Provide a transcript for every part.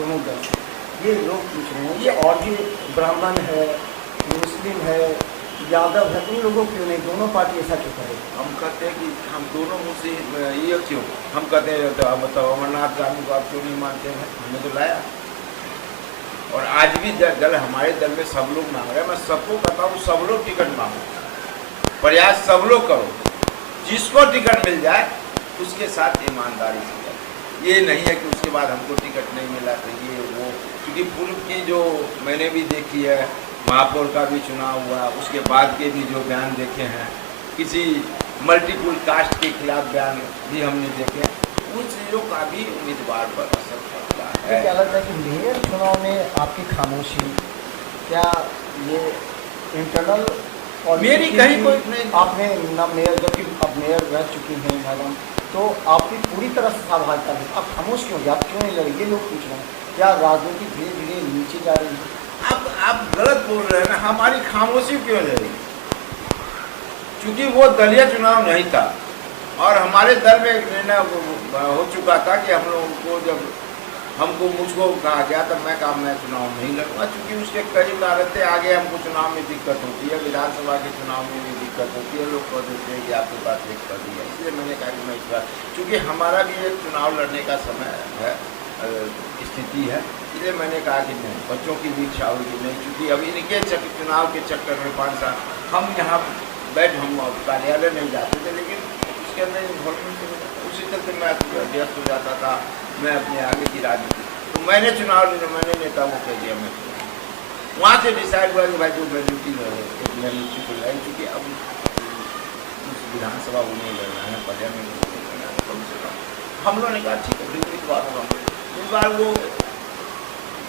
दोनों दल से, ये लोग पूछ रहे हैं ये और भी ब्राह्मण है, मुस्लिम है, यादव है, उन लोगों क्यों नहीं, दोनों पार्टी ऐसा क्यों करे? हम कहते हैं कि हम दोनों मुस्लिम ये क्यों, हम कहते हैं तो मतलब अमरनाथ गांधी को आप क्यों नहीं मानते हैं, हमने तो लाया। और आज भी दल हमारे दल में सब लोग मांग रहे हैं, मैं सबको कहता हूँ सब लोग टिकट मांगो, प्रयास सब लोग करो, जिसको टिकट मिल जाए उसके साथ ईमानदारी से करो। ये नहीं है कि उसके बाद हमको टिकट नहीं मिला तो ये वो, क्योंकि पूर्व की जो मैंने भी देखी है, महापौर का भी चुनाव हुआ, उसके बाद के भी जो बयान देखे हैं, किसी मल्टीपुल कास्ट के खिलाफ बयान भी हमने देखे, उन चीज़ों का भी उम्मीदवार पर असर पड़ता है। क्या लगता है कि मेयर चुनाव में आपकी खामोशी, क्या ये इंटरनल और मेरी कहीं कोई नहीं, आपने ना मेयर, जबकि अब मेयर रह चुकी हैं मैडम, तो आपकी पूरी तरह से सहभागिता है, आप खामोश क्यों, आप क्यों नहीं लड़े, ये लोग पूछ रहे हैं। क्या राजनीति धीरे धीरे नीचे जा रही है? आप गलत बोल रहे हैं ना, हमारी खामोशी क्यों रही, क्योंकि वो दलीय चुनाव नहीं था और हमारे दल में एक निर्णय हो चुका था कि हम लोगों को जब मुझको कहा गया तब मैं कहा मैं चुनाव नहीं लड़ूंगा, क्योंकि उसके कई कारण थे, आगे हमको चुनाव में दिक्कत होती है, विधानसभा के चुनाव में भी दिक्कत होती है, लोग कह देते हैं कि आपके पास एक कर दिया, इसलिए मैंने कहा कि मैं इस बार, क्योंकि हमारा भी एक चुनाव लड़ने का समय है, स्थिति है, इसलिए मैंने कहा कि नहीं, बच्चों की भी इच्छा होगी नहीं, क्योंकि अभी इनके चुनाव के चक्कर में 5 साल हम यहाँ हम कार्यालय नहीं जाते थे, लेकिन उसके अंदर इन्वॉल्वमेंट उसी तरह से मैं व्यस्त हो जाता था, मैं अपने आगे की राजनीति, तो मैंने चुनाव मैंने नेता को कह दिया, मैं वहाँ से डिसाइड हुआ कि भाई जो ग्रेजुटी ग्रेजुटी को लाई, चूँकि अब उस विधानसभा वो नहीं लड़ना है, पार्लियामेंट में नहीं लड़ना है, कम से कम हम लोगों ने कहा ठीक है, फिर इस बार होगा, इस बार वो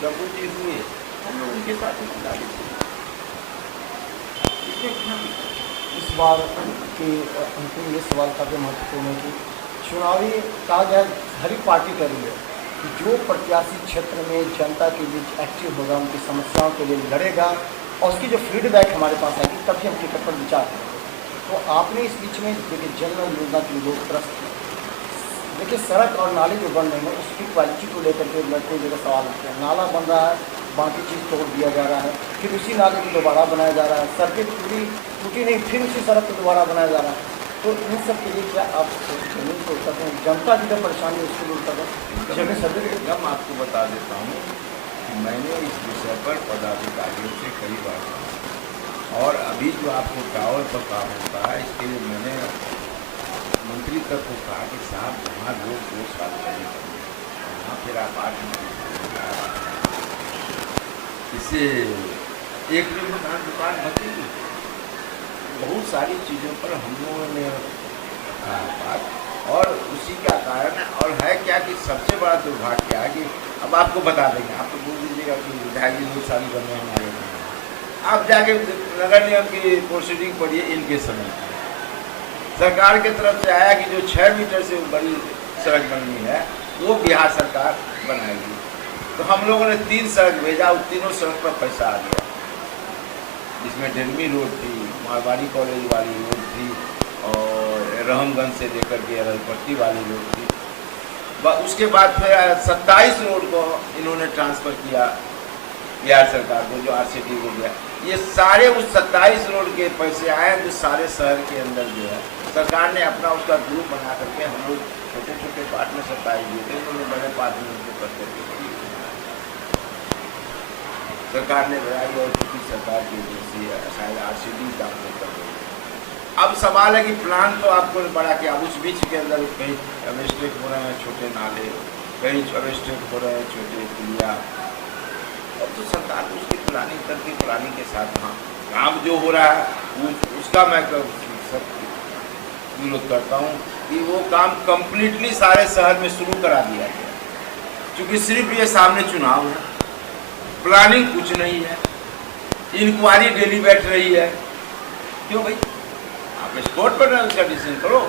जब वो चीज़ हुई हम लोग उनके साथ इस बार के अंतिम ये सवाल काफ़ी महत्वपूर्ण है कि चुनावी कहा गया हर पार्टी कर रही है कि जो प्रत्याशी क्षेत्र में जनता के बीच एक्टिव होगा, उनकी समस्याओं के लिए लड़ेगा और उसकी जो फीडबैक हमारे पास आएगी तभी हम टिकट पर विचार करेंगे। तो आपने इस बीच में देखिए जनरल योजना के लिए लोग त्रस्त हैं, देखिए सड़क और नाली जो बन रही है उसकी क्वालिटी को लेकर के लड़के जगह सवाल उठते हैं, नाला बन रहा है, बाकी चीज़ तोड़ दिया जा रहा है, फिर उसी नाले को दोबारा बनाया जा रहा है, सड़कें पूरी टूटी नहीं, फिर उसी सड़क को दोबारा बनाया जा रहा है, तो इन सब के लिए क्या आप जमीन को करते हैं, जनता की जो परेशानी है उसको दूर करें जमीन सर्टिफिकेट? मैं आपको बता देता हूँ कि मैंने इस विषय पर पदाधिकारियों से कई बार कहा, और अभी जो आपको टावर पर काम होता है इसके लिए मैंने मंत्री तक को कहा कि साहब वहाँ लोग 2 साल पहले वहाँ फिर आप 8 महीने इससे एक भी मकान दुकान बचेगी, बहुत सारी चीज़ों पर हम लोगों ने बात, और उसी का कारण है। और है क्या कि सबसे बड़ा दुर्भाग्य है कि अब आपको बता देंगे, आप तो बोल दीजिएगा कि विधायक जी 2 साल बनने हमारे में, आप जाके नगर निगम की प्रोसीडिंग पढ़िए, इनके समय सरकार की तरफ से आया कि जो 6 मीटर से बड़ी सड़क बननी है वो बिहार सरकार बनाएगी, तो हम लोगों ने 3 सड़क भेजा, उस तीनों सड़क पर पैसा आ गया, जिसमें डेलमी रोड थी, मारवाड़ी कॉलेज वाली रोड थी, और रहमगंज से लेकर के अरलपट्टी वाली रोड थी। उसके बाद फिर 27 रोड को इन्होंने ट्रांसफ़र किया बिहार सरकार को, जो RCT हो गया, ये सारे उस 27 रोड के पैसे आए जो सारे शहर के अंदर जो है सरकार ने अपना उसका ग्रुप बना करके, हम लोग छोटे छोटे पार्ट में 27 दिए थे, उन्होंने बड़े पार्ट में उनको कर करके सरकार ने बनाई, और चूँकि सरकार की वजह से शायद RCT काम को कर रही है। अब सवाल है कि प्लान तो आपको बड़ा किया, उस बीच के अंदर कहीं अवेस्टेक हो रहे हैं छोटे नाले, कहीं अवेस्टेक हो रहे हैं छोटे पुलिया, अब तो सरकार को उसकी प्लानिंग करके प्लानिंग के साथ हाँ काम जो हो रहा है उसका मैं सब विरोध करता हूँ कि वो काम कम्प्लीटली सारे शहर में शुरू करा दिया गया, क्योंकि सिर्फ ये सामने चुनाव है, प्लानिंग कुछ नहीं है, इंक्वायरी डेली बैठ रही है, क्यों भाई आप स्पॉट पर उसका डिसीजन करो,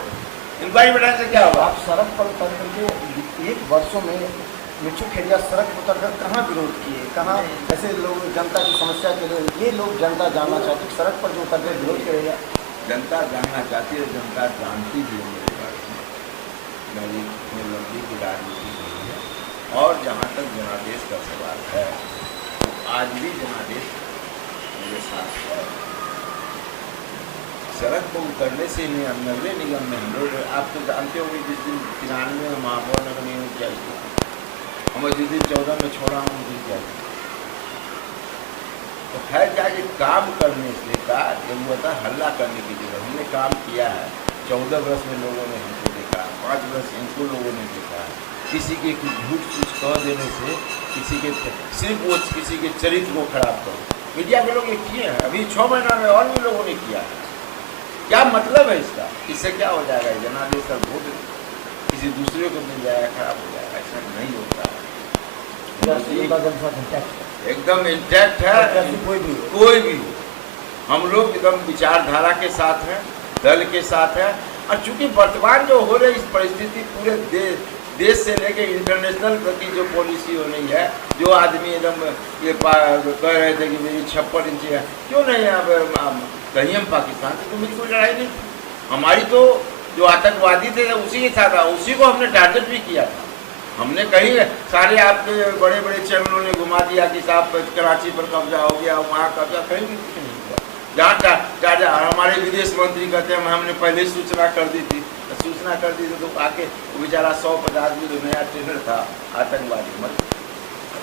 इंक्वायरी बैठाने से क्या होगा? आप सड़क पर उतर करके 1 वर्षों में मिट्टू खेड़िया सड़क पर उतर कर कहाँ विरोध किए, कहाँ ऐसे लोग जनता की समस्या के लिए, ये लोग जनता जानना चाहती है, सड़क पर जो उतर कर विरोध करेगा, जनता जानना चाहती है, जनता जानती भी है मेरे बारे में, मेरी लंबी की राजनीति नहीं है, और जहाँ तक जनादेश का सवाल है तो आज भी जनादेश मेरे साथ है। सड़क को उतरने से नहीं, हम नगरीय निगम में हम लोग, आप तो जानते होंगे जिस दिन 93 में महापौर नगर निगम किया हम जिस दिन 14 में छोड़ा हूँ उस दिन क्या तो है क्या कि काम करने से का जब हुआ था हल्ला करने की जगह हमने काम किया है। 14 वर्ष में लोगों ने हमको देखा, 5 वर्ष इनको लोगों ने देखा। किसी के झूठ कुछ कह देने से किसी के सिर्फ वो किसी के चरित्र को खराब करो, मीडिया के लोग ये किए हैं। अभी 6 महीना में और भी लोगों ने किया है। क्या मतलब है इसका? इससे क्या हो जाएगा? जनादेश का वोट किसी दूसरे को मिल जाएगा, खराब हो जाएगा। ऐसा नहीं होता है, एकदम इंटैक्ट है। कोई भी हो, हम लोग एकदम विचारधारा के साथ हैं, दल के साथ हैं। और चूंकि वर्तमान जो हो रही इस परिस्थिति पूरे देश से लेके इंटरनेशनल की जो पॉलिसी हो रही है, जो आदमी एकदम ये कह रहे थे कि मेरी 56 इंच है, क्यों नहीं अब कहीं हम पाकिस्तान से तो मेरी कोई लड़ाई नहीं। हमारी तो जो आतंकवादी थे उसी के साथ, उसी को हमने टारगेट भी किया था। हमने कहीं सारे आपके बड़े बड़े चैनलों ने घुमा दिया कि साहब कराची पर कब्जा हो गया, वहाँ कब्जा, कहीं भी कुछ नहीं हुआ। जहाँ हमारे विदेश मंत्री कहते हैं हमने पहले ही सूचना कर दी थी, सूचना कर दी थी तो आके वो बेचारा 150 भी जो नया ट्रेनर था आतंकवादी मर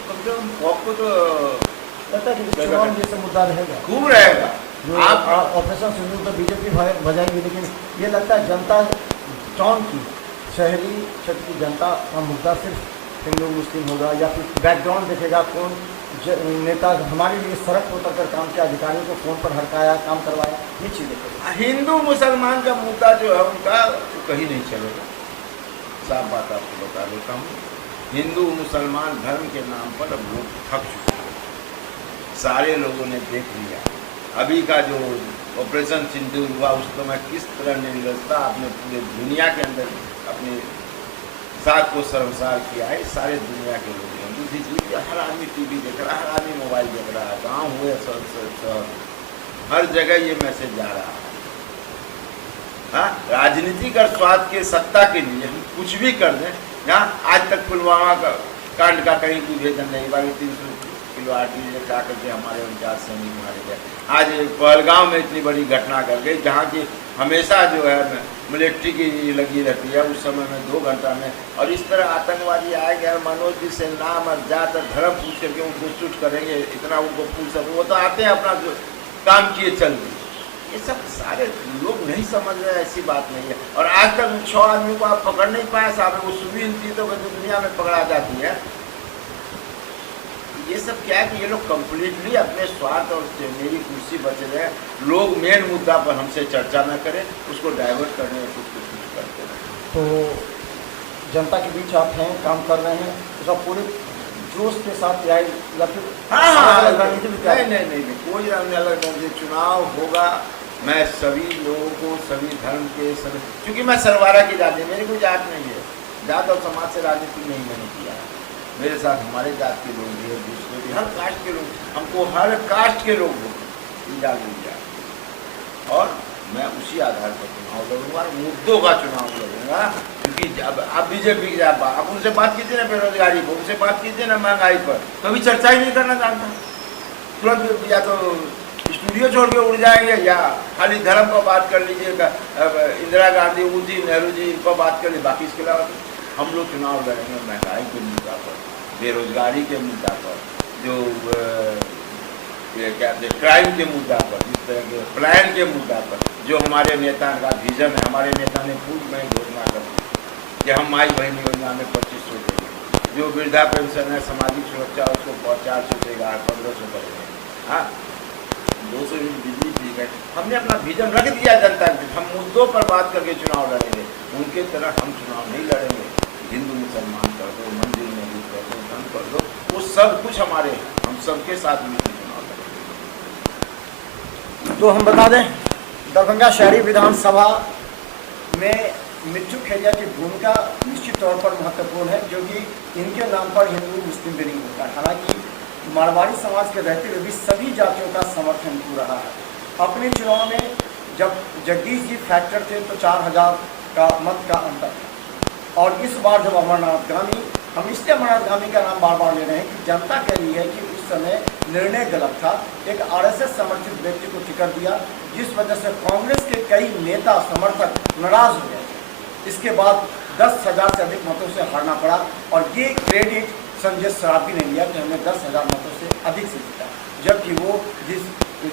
कम से कम आपको तो जैसे मुद्दा रहेगा, खूब रहेगा। आप ऑपरेशन सिंदूर तो बीजेपी बजाएंगे, लेकिन ये लगता है जनता टाउन की, शहरी क्षेत्र की जनता का मुद्दा सिर्फ हिंदू मुस्लिम होगा, या फिर बैकग्राउंड देखेगा कौन नेता हमारे लिए सड़क पर उतर कर काम किया, अधिकारियों को फोन पर हड़काया, काम करवाया, ये चीज़ें। हिंदू मुसलमान का मुद्दा जो है उनका तो कहीं नहीं चलेगा। साफ बात आपको बता देता हूँ, हिंदू मुसलमान धर्म के नाम पर अब लोग थक चुके हैं। सारे लोगों ने देख लिया अभी का जो ऑपरेशन सिंदूर हुआ, उसको मैं किस तरह निर्दयता आपने पूरे दुनिया के अंदर अपने साथ को शर्मसार किया है। सारे दुनिया के लोग हर आदमी टीवी देख रहा है, हर आदमी मोबाइल देख रहा है, गाँव हुए शहर, हर जगह ये मैसेज जा रहा है। हाँ, राजनीतिक और स्वार्थ के सत्ता के लिए हम कुछ भी कर दें। यहाँ आज तक पुलवामा का कांड का कहीं कोई भेदन नहीं, बाकी 300 किलो आर्टिलरी खा करके हमारे 49 सैनिक मारे गए। आज पहलगांव में इतनी बड़ी घटना कर गई, जहाँ की हमेशा जो है मिलिट्री की लगी रहती है, उस समय में 2 घंटा में। और इस तरह आतंकवादी आएंगे और मनोज जी से नाम और जात और धर्म पूछ करके उनको शूट करेंगे, इतना उनको पूछ सकें। वो तो आते हैं अपना काम किए चल दिए। ये सब सारे लोग नहीं समझ रहे, ऐसी बात नहीं है। और आज तक 6 आदमी को आप पकड़ नहीं पाए साहब, वो सुबह इन चीज़ों को दुनिया में पकड़ा जाती है। ये सब क्या है कि ये लोग कम्प्लीटली अपने स्वार्थ और मेरी कुर्सी बचे रहे। लोग मेन मुद्दा पर हमसे चर्चा न करें, उसको डाइवर्ट करने की कोशिश करते हैं। तो जनता के बीच आप हैं, काम कर रहे हैं, उसका पूरे जोश के साथ या फिर रणनीति नहीं, कोई अलग रणनीति। चुनाव होगा, मैं सभी लोगों को, सभी धर्म के सभी, क्योंकि मैं सरवारा की जाति, मेरी कोई जात नहीं है, जात और समाज से राजनीति नहीं मैंने किया है। मेरे साथ हमारे जात के लोग भी, दूसरे भी, हर कास्ट के लोग, हमको हर कास्ट के लोग मिल जाए, और मैं उसी आधार पर चुनाव लड़ूंगा, मुद्दों का चुनाव लड़ूंगा। क्योंकि अब आप बीजेपी की आप उनसे बात कीजिए ना बेरोजगारी पर, उनसे बात कीजिए ना महंगाई पर, कभी चर्चा ही नहीं करना जानता। तुरंत या तो स्टूडियो छोड़ के उड़ जाएंगे, या खाली धर्म पर बात कर लीजिएगा, इंदिरा गांधी, मोदी, नेहरू जी, इन पर बात कर लीजिए, बाकी इसके अलावा हम लोग चुनाव लड़ेंगे महंगाई के मुद्दा पर, बेरोजगारी के मुद्दा पर, जो क्या क्राइम के मुद्दा पर, इस तरह के प्लान के मुद्दा पर, जो हमारे नेता का विजन है। हमारे नेता ने पूर्व में घोषणा कर दी कि हम माई बहन योजना में 2500 देंगे, जो वृद्धा पेंशन है, सामाजिक सुरक्षा, उसको 400 देगा, 1500 करेंगे। हाँ, 200 यूनिट बिजली फ्री है। हमने अपना विजन रख दिया जनता के। हम मुद्दों पर बात करके चुनाव लड़ेंगे, उनके तरह हम चुनाव नहीं लड़ेंगे। हिंदू मुसलमान कर दो, मंदिर में भी कर दो, धन कर दो, वो सब कुछ हमारे, हम सबके साथ मिलकर चुनाव लड़ेंगे। तो हम बता दें, दरभंगा शहरी विधानसभा में मिट्टू खेरिया की भूमिका निश्चित तौर पर महत्वपूर्ण है, जो कि इनके नाम पर हिंदू मुस्लिम बिलिंग होता है। हालांकि मारवाड़ी समाज के रहते हुए भी सभी जातियों का समर्थन हो रहा है। अपने चुनाव में जब जगदीश जी फैक्टर थे तो 4000 का मत का अंतर था, और इस बार जब अमरनाथ गामी हम इसलिए मनोहर गांधी का नाम बार बार ले रहे हैं कि जनता कह रही है कि उस समय निर्णय गलत था। एक आरएसएस समर्थित व्यक्ति को टिकट दिया, जिस वजह से कांग्रेस के कई नेता समर्थक नाराज हो गए। इसके बाद 10,000 से अधिक मतों से हारना पड़ा और ये क्रेडिट संजय सरावगी ने लिया कि हमने 10,000 मतों से अधिक से जीता, जबकि वो जिस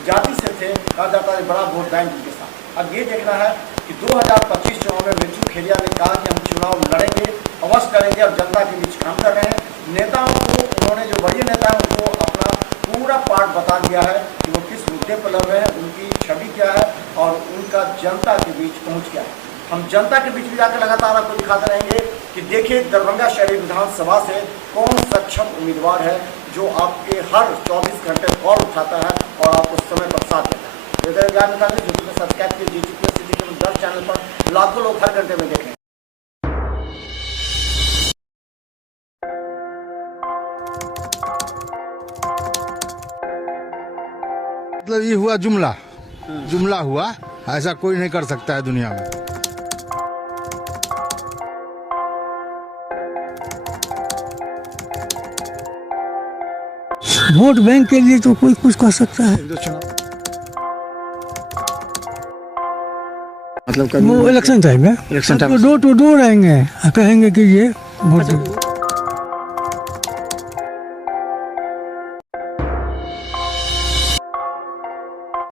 जाति से थे कहा जाता है बड़ा वोट बैंक के साथ। अब ये देखना है कि 2025 चुनाव में मिर्चू खेलिया ने कहा कि हम चुनाव लड़ेंगे, अवश्य करेंगे और जनता के बीच काम कर रहे हैं। नेताओं को उन्होंने जो बड़े नेता हैं उनको अपना पूरा पार्ट बता दिया है कि वो किस मुद्दे पर लड़ रहे हैं, उनकी छवि क्या है और उनका जनता के बीच पहुँच क्या है। हम जनता के बीच भी जाकर लगातार आपको दिखाते रहेंगे कि देखिए दरभंगा शहरी विधानसभा से कौन सक्षम उम्मीदवार है जो आपके हर 24 घंटे कॉल उठाता है और आपको समय पर साथ देता है। सब्सक्राइब कीजिए GTPS 10 चैनल पर लाखों लोग हर घंटे में देखें। मतलब ये हुआ जुमला हुआ, ऐसा कोई नहीं कर सकता है दुनिया में। वोट बैंक के लिए तो कोई कुछ कर सकता है। मतलब वो इलेक्शन टाइम है, election time door to door आएंगे, कहेंगे कि ये वोट